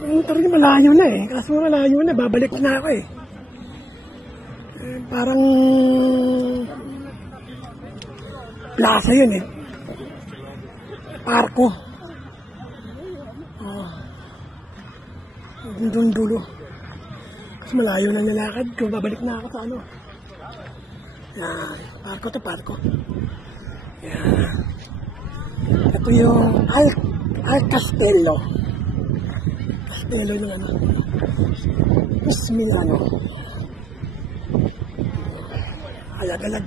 Pumunta rin malayo na eh. Kaso malayo na, babalik na ako eh. Parang plaza yun eh. Parko. Doon dulo. Kasi malayo na nilakad ko. Babalik na ako sa ano. Yan. Parko to parko. Yan. Ito yung Al Castello. Castello yung ano. Mismilano. Alagalag.